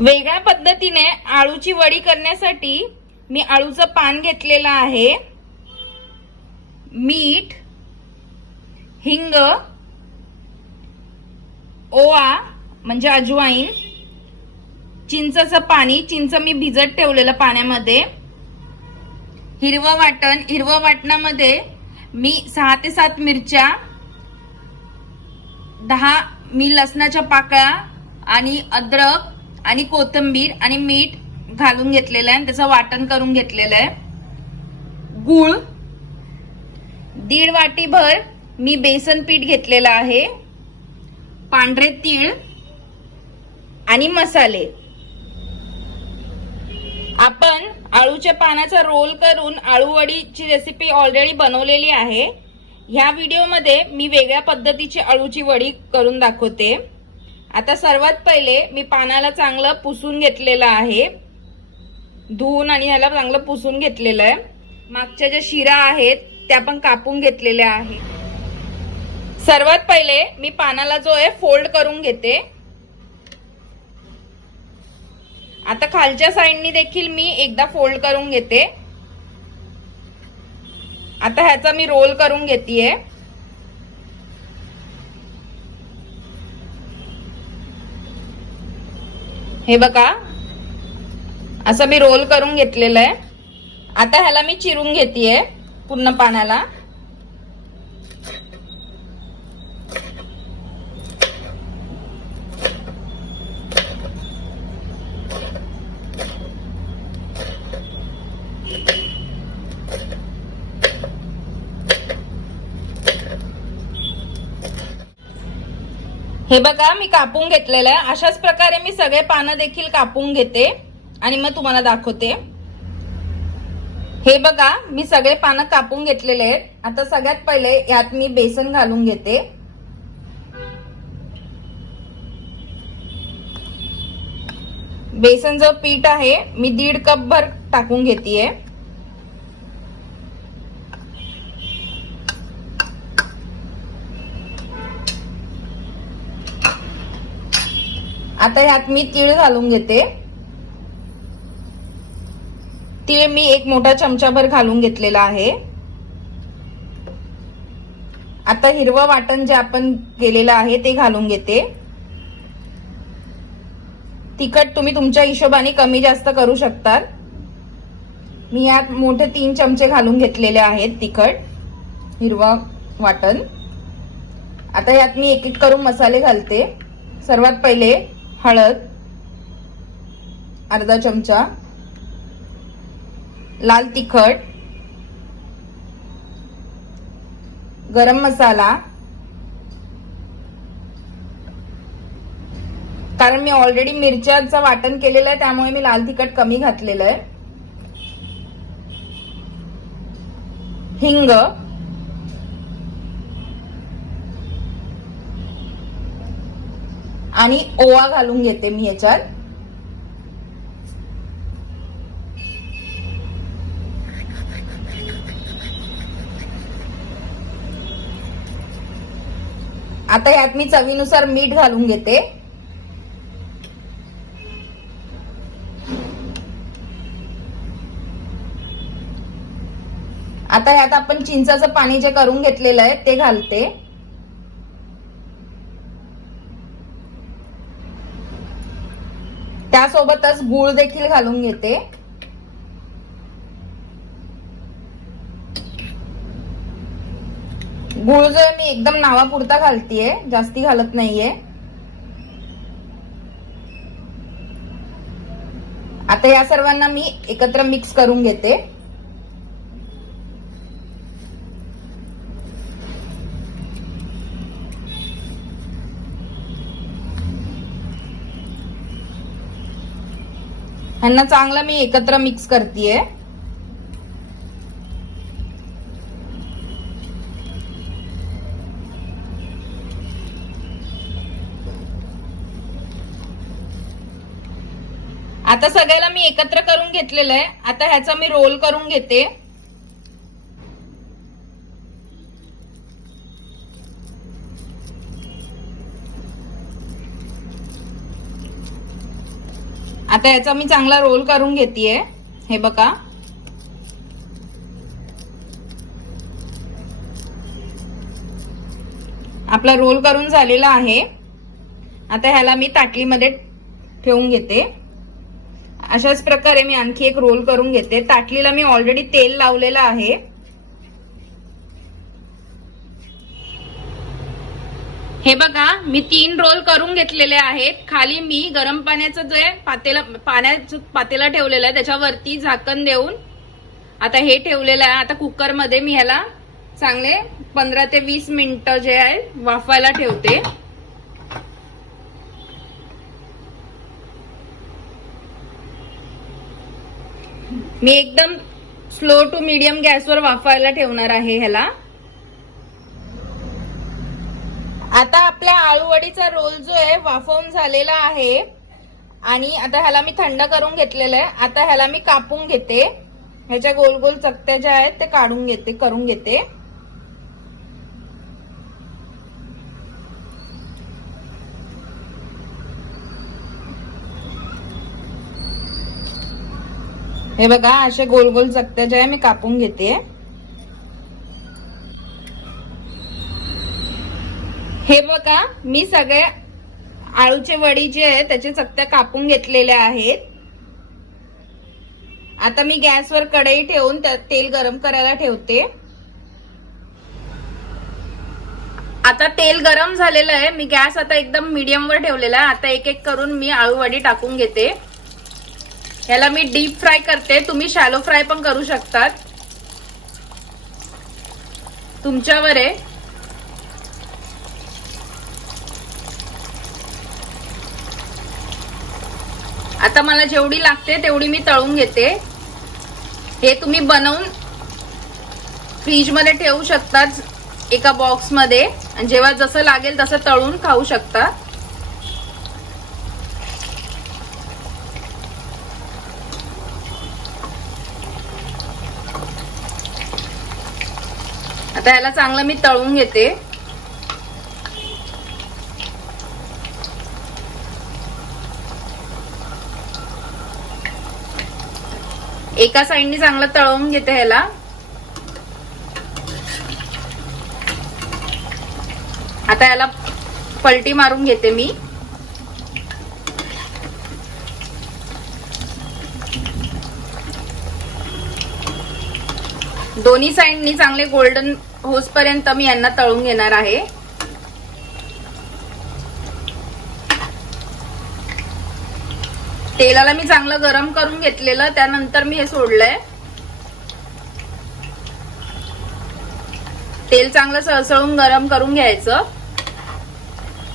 वेगळ्या पद्धतीने आळूची वडी करण्यासाठी मी आळूचं पान घेतलेलं आहे. मीठ हिंग ओवा म्हणजे अजवाईन चिंचचं पाणी चिंच मी भिजत ठेवलेलं पाण्यामध्ये. हिरवं वाटण हिरवं वाटणामध्ये मी सहा ते सात मिरच्या दहा मी लसणाच्या पाकळ्या आणि अद्रक आणि कोथिंबीर आणि मीठ घालून घेतलेलं आहे आणि त्याचं वाटण करून घेतलेलं आहे. गुळ. दीड वाटीभर मी बेसन पीठ घेतलेलं आहे. पांढरे तीळ आणि मसाले. आपण आळूच्या पानाचा रोल करून आळूवडीची रेसिपी ऑलरेडी बनवलेली आहे. ह्या व्हिडिओमध्ये मी वेगळ्या पद्धतीची आळूची वडी करून दाखवते. आता सर्वात पहिले मी पानाला चांगलं पुसून घेतलेलं आहे. धुवून आणि ह्याला चांगलं पुसून घेतलेलं आहे. मागच्या ज्या शिरा आहेत त्या पण कापून घेतलेल्या आहेत सर्वात पहिले मी पानाला जो आहे फोल्ड करून घेते. आता खालच्या साईडनी देखील मी एकदा फोल्ड करून घेते. आता ह्याचा मी रोल करून घेतेय. हे बघा. असं मी रोल करून घेतलेलं आहे. आता ह्याला मी चिरून घेते पूर्ण पाण्याला. हे बघा मी कापून घेतलेलं आहे. अशाच प्रकारे मी सगळे पानं देखील कापून घेते आणि मग तुम्हाला दाखवते. हे बघा मी सगळे पानं कापून घेतलेले आहेत. आता सगळ्यात पहिले यात मी बेसन घालून घेते. बेसन जो पीठ आहे मी दीड कप भर टाकून घेतेय. आता ह्यात मी तीळ घालून घेते. तीळ मी एक मोठा चमचाभर घालून घेतलेला आहे. आता हिरवं वाटण जे आपण केलेलं आहे ते घालून घेते. तिखट तुम्ही तुमच्या हिशोबाने कमी जास्त करू शकतात. मी यात मोठे तीन चमचे घालून घेतलेले आहेत तिखट हिरवं वाटण. आता यात मी एक एक करून मसाले घालते. सर्वात पहिले हळद अर्धा चमचा लाल तिखट गरम मसाला कारण मी ऑलरेडी मिरच्याचं वाटण केलेलं आहे त्यामुळे मी लाल तिखट कमी घातलेलं आहे. हिंग आणि ओवा घालून घेते मी याच्यात आता यात मी चवीनुसार मीठ घालून घेते. आता यात आपण चिंचाचं पाणी जे करून घेतलेलं आहे ते घालते. त्यासोबतच गुळ देखील घालून घेते. गुळ जो मी एकदम नावापुरता घालतीये. जास्ती घालत नाहीये. आता या सर्वांना मी एकत्र मिक्स करून घेते. ह्यांना चांगलं मी एकत्र मिक्स करतेय. आता सगळ्याला मी एकत्र करून घेतलेलं आहे. आता ह्याचा मी रोल करून घेते. आता याचा मी चांगला रोल करून घेतेय. हे बघा. आपला रोल करून झालेला आहे. आता ह्याला मी ताटलीमध्ये ठेवून घेते. अशाच प्रकारे मी आणखी एक रोल करून घेते. ताटलीला मी ऑलरेडी तेल लावलेलं आहे. हे बघा मी तीन रोल करून घेतलेले आहेत. खाली मी गरम पाण्याचं जे पातेला पाण्याचं पातेला ठेवलेलं आहे त्याच्यावरती झाकण देऊन. आता हे ठेवलेलं आहे. आता कुकरमध्ये मी ह्याला चांगले पंधरा ते वीस मिनटं जे आहे वाफवायला ठेवते. मी एकदम स्लो टू मीडियम गॅसवर वाफवायला ठेवणार आहे ह्याला. आता आपला आळूवडीचा रोल जो आहे वाफवून झालेला आहे. आणि आता ह्याला मी थंड करून घेतलेलं आहे. आता ह्याला मी कापून घेते. ह्याच्या गोल गोल चकत्या ज्या आहेत ते काढून घेते करून घेते. हे बघा असे गोल गोल चकत्या ज्या आहे मी कापून घेते. हे बघा मी सगळे आळूचे वडी जे आहे त्याचे चकत्या कापून घेतलेल्या आहेत. आता मी गॅसवर कढई ठेवून तेल गरम करायला ठेवते. आता तेल गरम झालेलं आहे. मी गॅस आता एकदम मीडियम वर ठेवलेला आहे. आता एक एक करून मी आळू वडी टाकून घेते. ह्याला मी डीप फ्राय करते. तुम्ही शॅलो फ्राय पण करू शकतात. तुमच्यावर आहे. आता मला जेवढी लागते तेवढी मी तळून घेते. हे तुम्ही बनवून फ्रीजमध्ये ठेवू शकता एका बॉक्समध्ये. आणि जेव्हा जसं लागेल तसं तळून खाऊ शकता. आता ह्याला चांगलं मी तळून घेते. एका साईडनी चांगलं तळवून घेते ह्याला. आता याला पलटी मारून घेते मी. दोन्ही साईडनी चांगले गोल्डन होसपर्यंत मी यांना तळून घेणार आहे. तेलाला मी चांगलं गरम करून घेतलेलं त्यानंतर मी हे सोडलंय. तेल चांगलं सळसळून गरम करून घ्यायचं.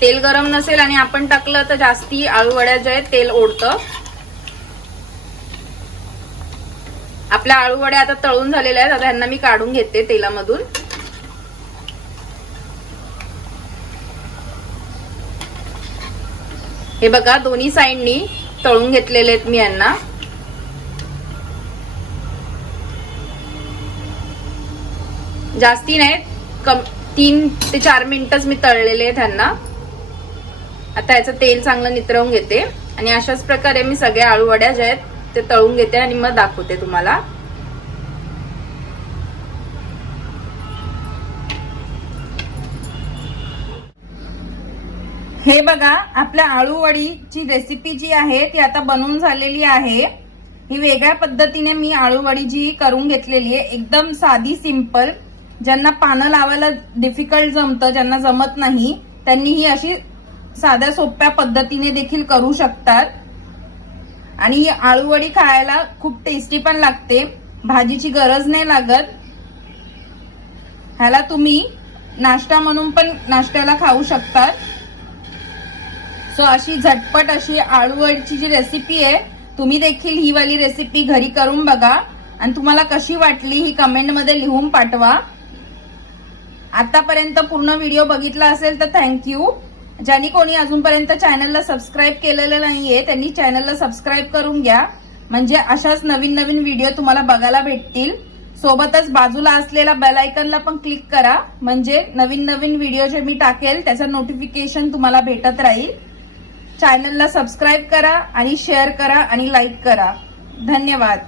तेल गरम नसेल आणि आपण टाकलं तर जास्ती आळूवड्या जे आहेत तेल ओढतं. आपल्या आळूवड्या आता तळून झालेल्या आहेत आता ह्यांना मी काढून घेते तेलामधून. हे बघा दोन्ही साईडनी तळून घेतलेले आहेत मी यांना. जास्ती नाही कम तीन ते चार मिनिटच मी तळलेले आहेत ह्यांना आता याचं तेल चांगलं नितरवून घेते. आणि अशाच प्रकारे मी सगळ्या आळूवड्या ज्या आहेत ते तळून घेते आणि मग दाखवते तुम्हाला. हे बघा आपल्या आळूवडीची रेसिपी जी आहे ती आता बनवून झालेली आहे. ही वेगळ्या पद्धतीने मी आळूवडी जी करून घेतलेली आहे एकदम साधी सिंपल ज्यांना पानं लावायला डिफिकल्ट जमतं ज्यांना जमत नाही त्यांनी ही अशी साध्या सोप्या पद्धतीने देखील करू शकतात. आणि ही आळूवडी खायला खूप टेस्टी पण लागते. भाजीची गरज नाही लागत. ह्याला तुम्ही नाश्ता म्हणून पण नाश्त्याला खाऊ शकतात. सो अशी झटपट अशी आळूवडची जी रेसिपी आहे तुम्ही देखील ही वाली रेसिपी घरी करून बघा. आणि तुम्हाला कशी वाटली ही कमेंटमध्ये लिहून पाठवा. आतापर्यंत पूर्ण व्हिडिओ बघितला असेल तर थँक्यू ज्यांनी कोणी अजूनपर्यंत चॅनलला सबस्क्राईब केलेलं नाहीये त्यांनी चॅनलला सबस्क्राईब करून घ्या. म्हणजे अशाच नवीन नवीन व्हिडिओ तुम्हाला बघायला भेटतील. सोबतच बाजूला असलेला बेलायकनला पण क्लिक करा. म्हणजे नवीन नवीन व्हिडिओ जे मी टाकेल त्याचं नोटिफिकेशन तुम्हाला भेटत राहील. चॅनलला सबस्क्राईब करा आणि शेअर करा आणि लाईक करा. धन्यवाद.